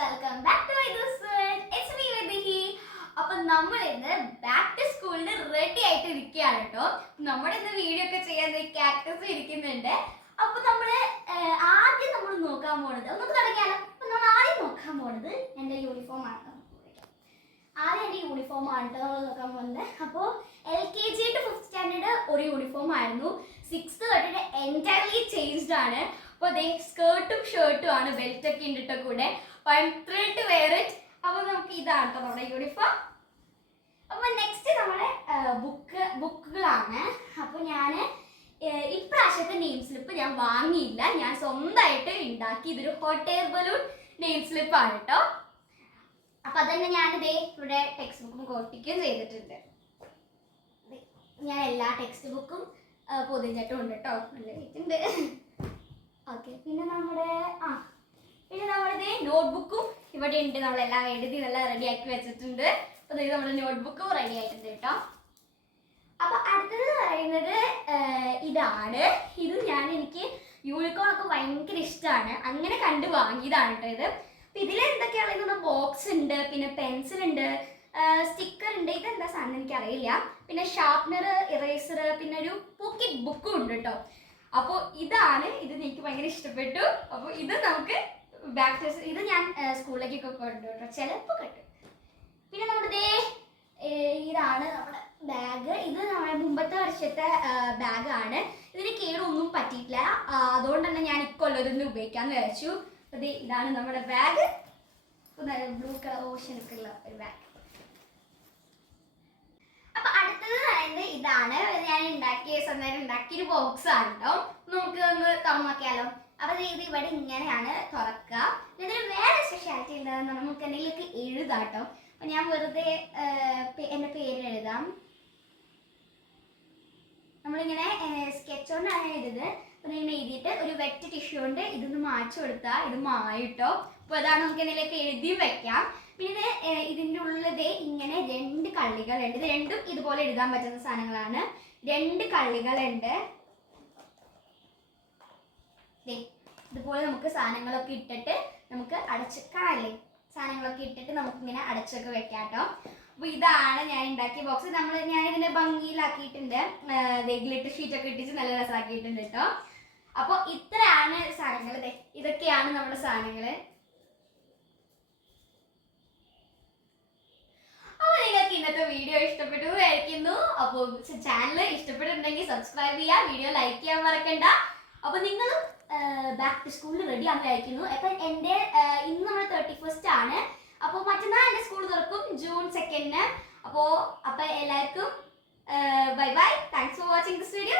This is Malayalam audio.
Welcome back to Idus World. It's me Vidhi. അപ്പോൾ നമ്മൾ ഇന്ന് ബാക്ക് ടു സ്കൂളിന് റെഡി ആയിട്ട് ഇരിക്കുകയാണ് കേട്ടോ. നമ്മുടെ ഇന്ന് വീഡിയോ ഒക്കെ ചെയ്യാൻ കാക്ടസ് ഇരിക്കുന്നുണ്ട്. അപ്പോൾ ആദ്യം നമ്മൾ നോക്കാൻ പോകുന്നത് നമുക്ക് തുടങ്ങിയാലോ. അപ്പോൾ നമ്മൾ ആദ്യം നോക്കാൻ പോകുന്നത് എൻ്റെ യൂണിഫോം ആണ്. ആദ്യം എൻ്റെ യൂണിഫോം ആണ് കേട്ടോ നമ്മൾ നോക്കാൻ പോകുന്നത്. അപ്പോൾ LKG to 5th സ്റ്റാൻഡേർഡ് ഒരു യൂണിഫോം ആയിരുന്നു. 6th തൊട്ടിട്ട് എൻറ്റയർലി ചേഞ്ച്ഡ് ആണ്. അപ്പോൾ അതേ സ്കേർട്ടും ഷർട്ടും ആണ്, ബെൽറ്റ് ഒക്കെ ഉണ്ടിട്ട് കൂടെ. അപ്പോൾ I am thrilled to wear it. അപ്പോൾ നമുക്ക് ഇതാണ് കേട്ടോ നമ്മുടെ യൂണിഫോം. അപ്പോൾ നെക്സ്റ്റ് നമ്മുടെ ബുക്കുകളാണ്. അപ്പോൾ ഞാൻ ഇപ്രാവശ്യത്തെ നെയിം സ്ലിപ്പ് ഞാൻ വാങ്ങിയില്ല, ഞാൻ സ്വന്തമായിട്ട് ഉണ്ടാക്കി. ഇതൊരു ഹോട്ട് എയർ ബലൂൺ നെയിം സ്ലിപ്പാണ് കേട്ടോ. അപ്പം അതന്നെ ഞാനിതേ ഇവിടെ ടെക്സ്റ്റ് ബുക്കും കോട്ടിക്കും ചെയ്തിട്ടുണ്ട്. ഞാൻ എല്ലാ ടെക്സ്റ്റ് ബുക്കും പൊതിഞ്ഞിട്ടും ഉണ്ട് കേട്ടോ, നല്ല വെയിറ്റുണ്ട്. ഓക്കെ, പിന്നെ നമ്മളിതേ നോട്ട്ബുക്കും ഇവിടെ ഉണ്ട്. നമ്മളെല്ലാം എഴുതി നല്ല റെഡിയാക്കി വെച്ചിട്ടുണ്ട്. അപ്പോൾ ഇത് നമ്മുടെ നോട്ട്ബുക്കും റെഡി ആയിട്ടുണ്ട് കേട്ടോ. അപ്പോൾ അടുത്തത് പറയുന്നത് ഇതാണ്. ഇത് എനിക്ക് യൂണിക്കോൺ ഒക്കെ ഭയങ്കര ഇഷ്ടമാണ്, അങ്ങനെ കണ്ട് വാങ്ങിയതാണ് കേട്ടോ ഇത്. അപ്പം ഇതിൽ എന്തൊക്കെയാണെന്ന് ബോക്സ് ഉണ്ട്, പിന്നെ പെൻസിൽ ഉണ്ട്, സ്റ്റിക്കർ ഉണ്ട്. ഇതെന്താ സാധനം എനിക്കറിയില്ല. പിന്നെ ഷാർപ്നർ, ഇറേസർ, പിന്നെ ഒരു പോക്കറ്റ് ബുക്കും ഉണ്ട് കേട്ടോ. അപ്പോൾ ഇത് എനിക്ക് ഭയങ്കര ഇഷ്ടപ്പെട്ടു. അപ്പോൾ ഇത് നമുക്ക് ഇത് ഞാൻ സ്കൂളിലേക്കൊക്കെ കൊണ്ടു കേട്ടോ, ചിലപ്പോൾ കിട്ടും. പിന്നെ ഇതാണ് നമ്മുടെ ബാഗ്. ഇത് നമ്മുടെ മുമ്പത്തെ വർഷത്തെ ബാഗാണ്. ഇതിന് കേടൊന്നും പറ്റിയിട്ടില്ല, അതുകൊണ്ട് തന്നെ ഞാൻ ഇക്കൊല്ലം ഉപയോഗിക്കാമെന്ന് വിചാരിച്ചു. അപ്പോൾ ഇതാണ് നമ്മുടെ ബാഗ്. ബ്ലൂ കളർ ഓഷനൊക്കെ ഉള്ള ഒരു ബാഗ്. അപ്പൊ അടുത്തത് പറയുന്നത് ഇതാണ്. ഞാൻ സ്വന്തമായിട്ട് ഉണ്ടാക്കിയൊരു ബോക്സ് ആണ് കേട്ടോ. നമുക്ക് ഒന്ന് തുറന്നോക്കിയാലോ. അപ്പൊ ഇത് ഇവിടെ ഇങ്ങനെയാണ് തുറക്കുക. ഇതിൽ വേറെ സ്പെഷ്യാലിറ്റി എന്താണെന്ന് നമുക്ക് എന്തെങ്കിലുമൊക്കെ എഴുതാം കേട്ടോ. അപ്പൊ ഞാൻ വെറുതെ എൻ്റെ പേര് എഴുതാം. നമ്മളിങ്ങനെ സ്കെച്ച് കൊണ്ടാണ് എഴുതിയത്. അപ്പം ഇങ്ങനെ എഴുതിയിട്ട് ഒരു വെറ്റ് ടിഷ്യൂ കൊണ്ട് ഇതൊന്ന് മായ്ച്ചു കൊടുത്താൽ ഇത് മായിട്ടോ. അപ്പോൾ അതാണ് നമുക്ക് എന്തെങ്കിലുമൊക്കെ എഴുതി വെക്കാം. പിന്നെ ഇതിൻ്റെ ഉള്ളിൽ ഇങ്ങനെ 2 കള്ളികളുണ്ട്. ഇത് രണ്ടും ഇതുപോലെ എഴുതാൻ പറ്റുന്ന സാധനങ്ങളാണ്. 2 കള്ളികളുണ്ട്. ഇതുപോലെ നമുക്ക് സാധനങ്ങളൊക്കെ ഇട്ടിട്ട് നമുക്ക് കാണല്ലേ, സാധനങ്ങളൊക്കെ ഇട്ടിട്ട് നമുക്കിങ്ങനെ അടച്ചൊക്കെ വെക്കാം കേട്ടോ. അപ്പോൾ ഇതാണ് ഞാൻ ഉണ്ടാക്കിയ ബോക്സ്. ഞാനിതിനെ ഭംഗിയിലാക്കിയിട്ടുണ്ട്. ഗ്ലിറ്റർ ഷീറ്റൊക്കെ ഇട്ടിട്ട് നല്ല രസമാക്കിയിട്ടുണ്ട് കേട്ടോ. അപ്പോൾ ഇത്രയാണ് സാധനങ്ങൾ. ഇതൊക്കെയാണ് നമ്മുടെ സാധനങ്ങൾ. അപ്പോൾ നിങ്ങൾക്ക് ഇന്നത്തെ വീഡിയോ ഇഷ്ടപ്പെട്ടു വിചാരിക്കുന്നു. അപ്പോൾ ചാനൽ ഇഷ്ടപ്പെട്ടിട്ടുണ്ടെങ്കിൽ സബ്സ്ക്രൈബ് ചെയ്യുക, വീഡിയോ ലൈക്ക് ചെയ്യാൻ മറക്കണ്ട. അപ്പോൾ നിങ്ങളും ബാക്ക് ടു സ്കൂളിൽ റെഡി ആണെന്ന് വിചാരിക്കുന്നു. അപ്പം എൻ്റെ ഇന്ന് നമ്മൾ 31st ആണ്. അപ്പോൾ മറ്റന്നാൾ എൻ്റെ സ്കൂൾ തുറക്കും June 2nd. അപ്പോൾ എല്ലാവർക്കും bye bye. Thanks for watching this video.